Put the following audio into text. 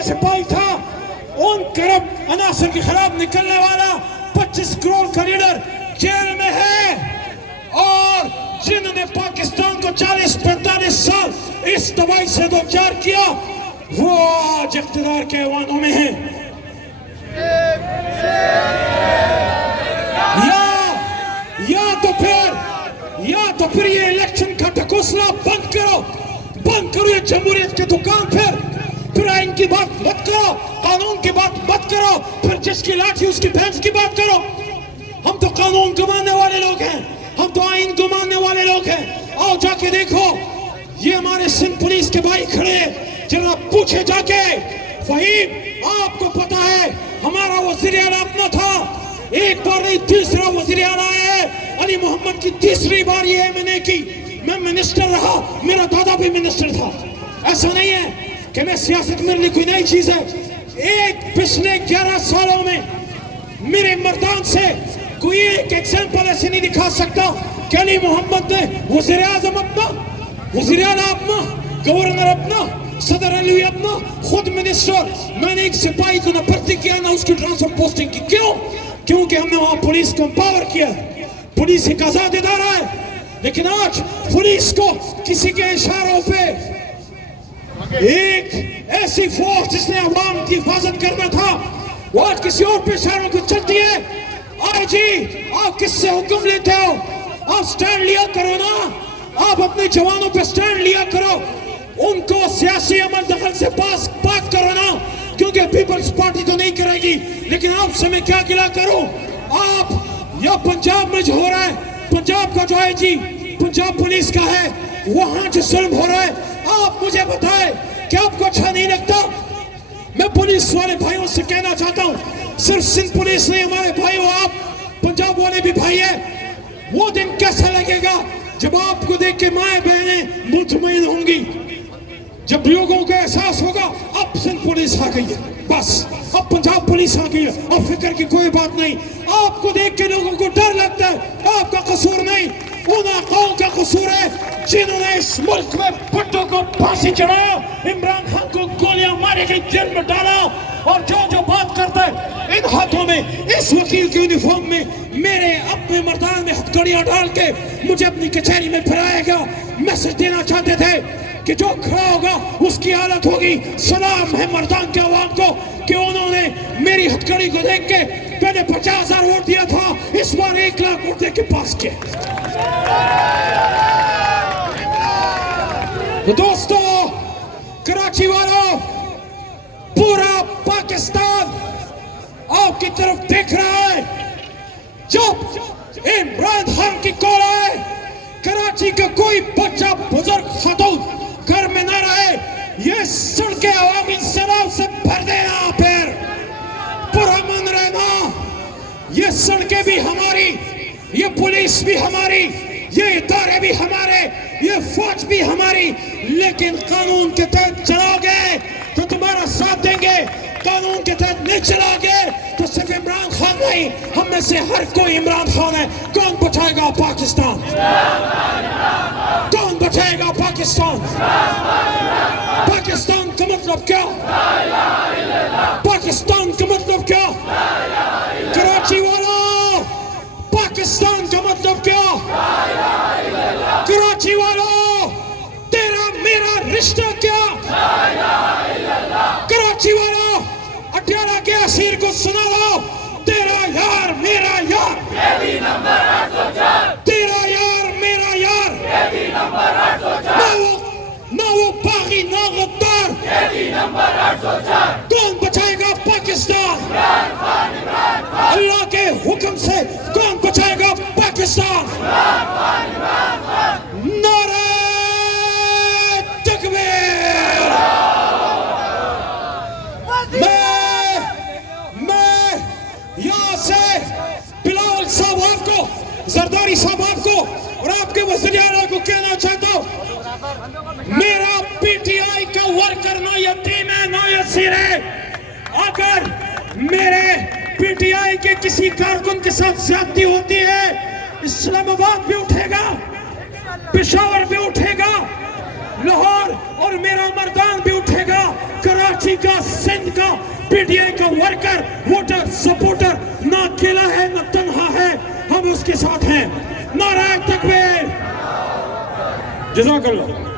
کا سپاہی تھا، ان کرپٹ عناصر کے خلاف نکلنے والا 25 کروڑ کا لیڈر جیل میں ہے، اور جنہوں نے پاکستان کو 40-45 سال اس تباہی سے دوچار کیا وہ آج اقتدار کے ایوانوں میں ہیں۔ یا تو پھر یہ الیکشن کا ٹکوسلا بند کرو یہ جمہوریت کے دکان، پھر آئین کی بات مت کرو، قانون کی بات مت کرو، پھر جس کی لاٹھی اس کی بھینس کی بات کرو۔ ہم تو قانون گمانے والے لوگ ہیں، ہم تو آئین گمانے والے لوگ ہیں۔ آؤ جا کے دیکھو، یہ ہمارے سندھ پولیس کے بھائی کھڑے ہیں، ذرا پوچھے جا کے، فہیم آپ کو پتا ہے ہمارا وزیر اعلیٰ اپنا تھا، ایک بار نہیں تیسرا وزیر اعلیٰ ہے، علی محمد کی تیسری بار یہ ہے میں نے کی، میں منسٹر رہا، میرا دادا بھی منسٹر تھا۔ ایسا نہیں ہے کہ میں سیاست میرے لیے کوئی نئی چیز ہے۔ ایک پچھلے 11 سالوں میں میرے مردان سے کوئی ایک ایگزامپل ایسے نہیں دکھا سکتا کہ علی محمد نے وزیر اعظم اپنا، وزیر اعلیٰ اپنا، گورنر اپنا، صدر علی اپنا، خود منسٹر، میں نے ایک سپاہی کو نہ بھرتی کیا نہ اس کی ٹرانسفر پوسٹنگ کی۔ کیوں؟ کیونکہ ہم نے وہاں پولیس کو امپاور کیا، پولیس ایک آزاد ادارہ ہے، لیکن آج پولیس کو کسی کے اشاروں پہ ایک ایسی فورس جس نے عوام کی حفاظت کرنا تھا وہ آج کسی اور پہ اشاروں کو چلتی ہے۔ آئے جی آپ کس سے حکم لیتے ہو؟ آپ سٹینڈ لیا کرو نا، آپ اپنے جوانوں پہ سٹینڈ لیا کرو، ان کو سیاسی عمل دخل سے پاک کرو نا، کیونکہ پیپلز پارٹی تو نہیں کرے گی، لیکن آپ سے میں کیا گلہ کروں؟ آپ یا پنجاب میں جو ہو رہا ہے، پنجاب کا جو ہے جی پنجاب پولیس کا ہے، وہاں جو ظلم ہو رہا ہے، آپ مجھے بتائیں کہ آپ کو اچھا نہیں لگتا؟ میں پولیس والے بھائیوں سے کہنا چاہتا ہوں، صرف سندھ پولیس نہیں، ہمارے بھائیوں آپ پنجاب والے بھی بھائی ہیں، وہ دن کیسا لگے گا جب آپ کو دیکھ کے مائیں بہنیں مطمئن ہوں گی، جب لوگوں کو احساس ہوگا اب سندھ پولیس آ گئی ہے، بس اب پنجاب پولیس آ گئی ہے، اور فکر کی کوئی بات نہیں۔ آپ کو دیکھ کے لوگوں کو ڈر لگتا ہے، آپ کا قصور نہیں، ان آقاؤں کا قصور ہے جنہوں نے اس ملک میں بھٹو کو پھانسی چڑھایا، عمران خان کو گولیاں مارے کے جیل میں ڈالا، اور جو بات کرتا ہے ان ہاتھوں میں اس وکیل کی یونیفارم میں میرے اپنے مردان میں ہتھکڑیاں ڈال کے مجھے اپنی کچہری میں پھرائے گا۔ میسج دینا چاہتے تھے کہ جو کھڑا ہوگا اس کی حالت ہوگی۔ سلام ہے مردان کے عوام کو کہ انہوں نے میری ہتھکڑی کو دیکھ کے پہلے 50,000 ووٹ دیا تھا، اس بار 1 لاکھ ووٹ دے کے پاس کیا۔ دوستو، کراچی والوں، پورا پاکستان آپ کی طرف دیکھ رہا ہے۔ جب عمران خان کی کال آئے، کراچی کا کوئی بچہ بزرگ خاتون گھر میں نہ رہے، یہ سڑکیں عوامی سیلاب سے بھر دینا، پھر پرامن رہنا۔ یہ سڑکیں بھی ہماری، یہ پولیس بھی ہماری، یہ ادارے بھی ہمارے، یہ فوج بھی ہماری، لیکن قانون کے تحت چلا گئے تو تمہارا ساتھ دیں گے، قانون کے تحت نہیں چلا گئے تو صرف عمران خان نہیں، ہم میں سے ہر کوئی عمران خان ہے۔ کون بچائے گا پاکستان؟ کون بچائے گا پاکستان؟ پاکستان کا مطلب کیا؟ پاکستان کا مطلب کیا؟ کراچی والا، پاکستان کا مطلب کیا؟ کراچی والا، تیرا میرا رشتہ کیا؟ کراچی والا، اٹیالہ کے اسیر کو سنا لو، تیرا یار میرا یار، تیرا یار میرا یار، نہ وہ باغی نہ غدار۔ کون بچائے گا پاکستان؟ اللہ کے حکم سے کون بچائے گا پاکستان؟ نعرہ تکبیر! میں یہاں سے بلال صاحب آپ کو، زرداری صاحب آپ کو اور آپ کے وزیر اعلیٰ کو کہنا چاہتا ہوں، میرا پی ٹی آئی کا ورکر نہ یتیم ہے نہ یسیر ہے۔ اگر میرے پی ٹی آئی کے کسی کارکن کے ساتھ زیادتی ہوتی ہے، اسلام آباد بھی اٹھے گا، پشاور بھی اٹھے گا، لاہور اور میرا مردان بھی اٹھے گا. کراچی کا, سندھ کا, پی ٹی آئی کا ورکر, ووٹر, سپورٹر نہ اکیلا ہے نہ تنہا ہے, ہم اس کے ساتھ ہیں. نعرہ تکبیر. جزاک اللہ.